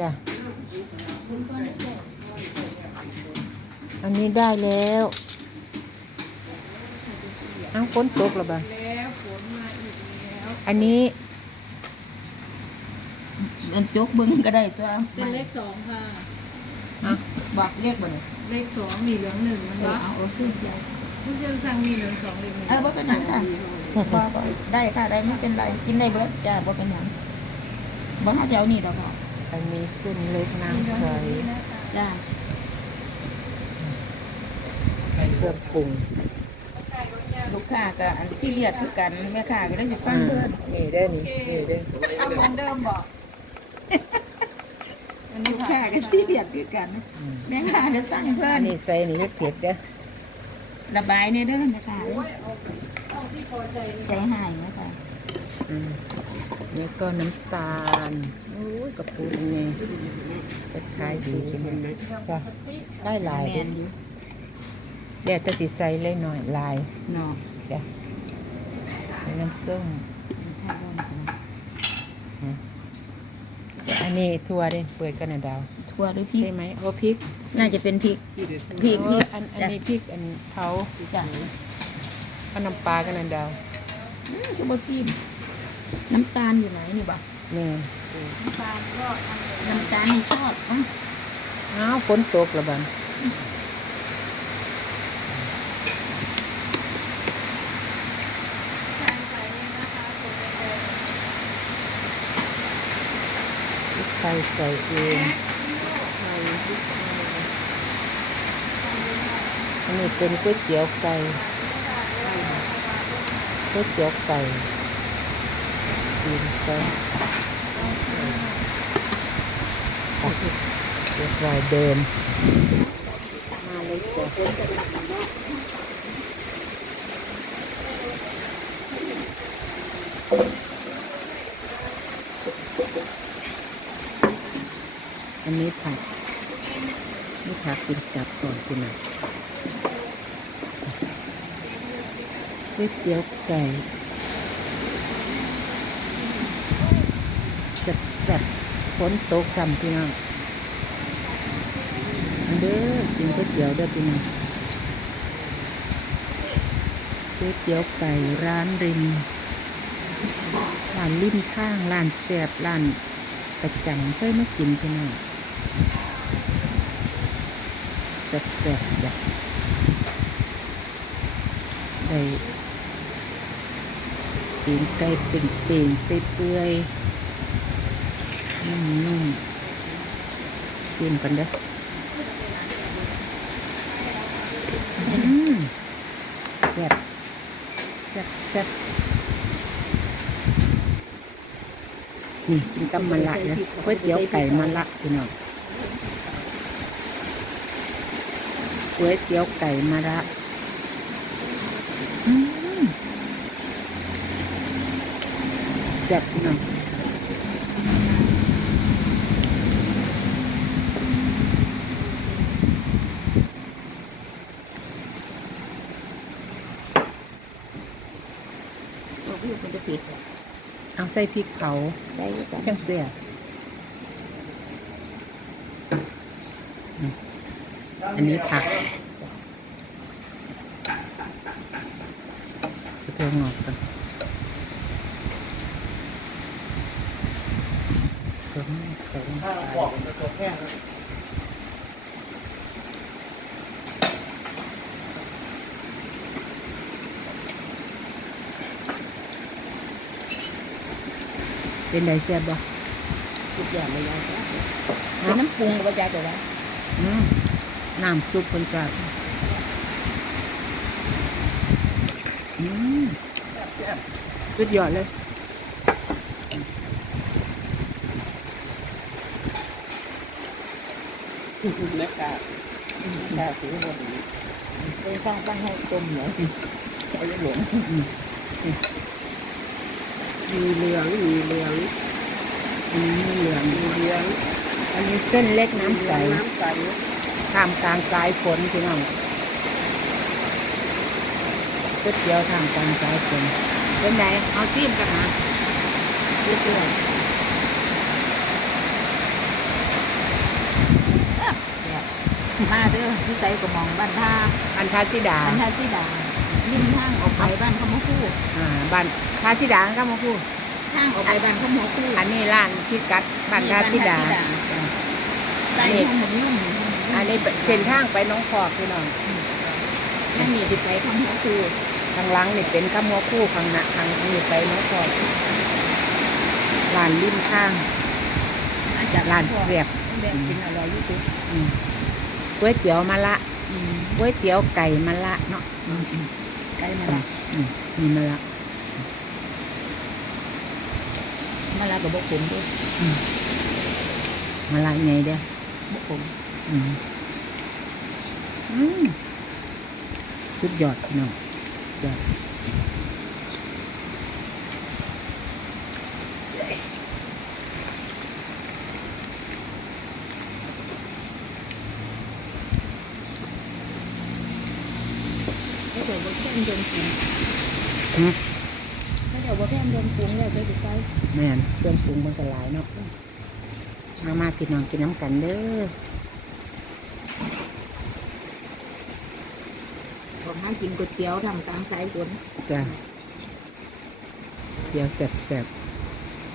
จ้ะอันนี้ได้แล้วอ้าวฝนตกแล้วบ้างแล้วฝนมาอีกแล้วอันนี้ มันยกเบิ้งก็ได้ตัวเป็นเลขสองค่ะอะบอกเรียกบ่เนี่ยเลขสองมีเหลืองหนึ่งมันเออว่าเอาโอเคผู้เชี่ยวชาญมีเหลืองสองเลขหนึ่งเออบ่เป็นหยังค่ะบ่บ่ได้ค่ะได้ไม่เป็นไรกินได้เบิดจ้าบ่เป็นหยังบ่หาเจ้านี่ดอกค่ะ อันนี้เส้นเล็กน้ำใสจ้าเครื่องปรุงลูกค้าก็อันซีเรียสคือกันแม่ค้าก็ได้สิฟังเพิ่นนี่เด้อนี่นี่เด้อเอาเหมือนเดิมบอกอันนี้ลูกค้าก็ซีเรียสคือกันแม่ค้าได้ฟังเพิ่อันนนี้ใส่นี่เฮ็ดเผ็ดเด้อระบายเนี่ยเด้อแม่ค้าใจหายแม่ค้าอืม นี่ก็น้ำตาลโอ้ยกระปุกนี่จะขายดีจริงๆจ้ะได้หลายแม่เด้อนอยู่เดี๋ยวจะสิใส่เลยหน่อยลายเนาะจ้ะนี่น้ำส้มถ้าโดนกันอืมอันนี้ทั่วเด้เปิดกันนะดาว ทั่วหรือพริกใช่ไหมโอ้พริก น่าจะเป็นพริกพริกพริกอันอันจ้ะนี้พริกอันเผาจ้ะก็น้ำปลากันนะดาว อืมคือบชิมน้ำตาลอยู่ไหนนี่บ่นี่น้ำตาลก็ทำเลยน้ำตาลนี่ชอบอะอ้าวฝนตกแล้วบันทานใส่เลยนะคะตัวเองพริกไทยใส่เองอันนี้เป็นก๋วยเตี๋ยวไก่ ก๋วยเตี๋ยวไก่กินไปอะเรียบร้อยเดินมาเลยจ้ะอันนี้ผักนี่ผักกินจับก่อนกินหน่อย ก๋วยเตี๋ยวไก่แซ่บๆฝนตกซ้ำพี่น้องอันเด้อกินก๋วยเตี๋ยวเด้อพี่น้องก๋วยเตี๋ยวไก่ร้านริมร้านริมข้างร้านแซ่บร้านประจำเคยมากินพี่น้องแซ่บๆจ้ะได้ ปีนไก่เป็นเป่งๆเปื่อยๆนุ่มๆซิมกันเด้อแซ่บแซ่บแซ่บนี่กินกับมันละนะก๋วยเตี๋ยวไก่มันละพี่น้องก๋วยเตี๋ยวไก่มาละอืม แซ่บพี่น้องโอ้พี่มันจะผิดเอาใส่พริกเผาใช่จ้ะจังเสียบอืมอันนี้ผักไปเทงอกกัน ก็ไม่ใส่ลงไปเป็นไดเสียบบ่ทุกอย่างเลยยายจ้ะเอาน้ำปรุงกับยายจะว่าอืมน้ำซุปคนสับอืมสุดยอดเลย แม่ค้าแม่ค้าถือว่าดีไปฟังฟังให้ต้มเหรอใช่หลวงมีเหลืองมีเหลืองมีเหลืองมีเหลือง อันนี้เส้นเล็กน้ำใสน้ำใสท่ามกลางสายฝนพี่น้องก๋วยเตี๋ยวทามกลางสายฝนเป็นไงเอาซีมกันนะเรื่อยๆ มาเด้อที่ใจก็มองบ้านท่าบ้านทาสิดาบ้านท่าที่ดาริมทางออกไปบ้านขโมยคู่อ่าบ้านทาสิดาก็มาพูดทางออกไปบ้านขโมยคู่อันนี้ร้านพิกัดบ้านทาสิดาใต้ห้องหมุนยุ่งอันนี้เป็นเส้นทางไปหน้องพอกพี่น้องนั่นนี่ติดไปขโมยคู่ข้างหลังนี่เป็นข้าวมัวคู่ข้างหน้าข้างนี้ไปหน้องพอกร้านริมทางอาจารย์ร้านเสียบแบบกินอร่อยอยู่ตุ๊อืม ก๋วยเตี๋ยวมะละก๋วยเตี๋ยวไก่มะละเนาะใกล้มาละอืมมีมะละมาละกับบกผมด้วยมะละไงเด้อบกผมอืมอืมสุดยอดพี่น้องยอด เดี๋ยวบกแค่เดินปรุงอืมก็เดี๋ยวบกแค่เดินปรุงแล้วไปดูไปแม่นเครื่องปรุงมันก็หลายเนาะมามาพี่น้องกินน้ำกันเด้อผมห้ากินก๋วยเตี๋ยวทำตามสายฝนจ้ะเตี๋ยวแซ่บๆ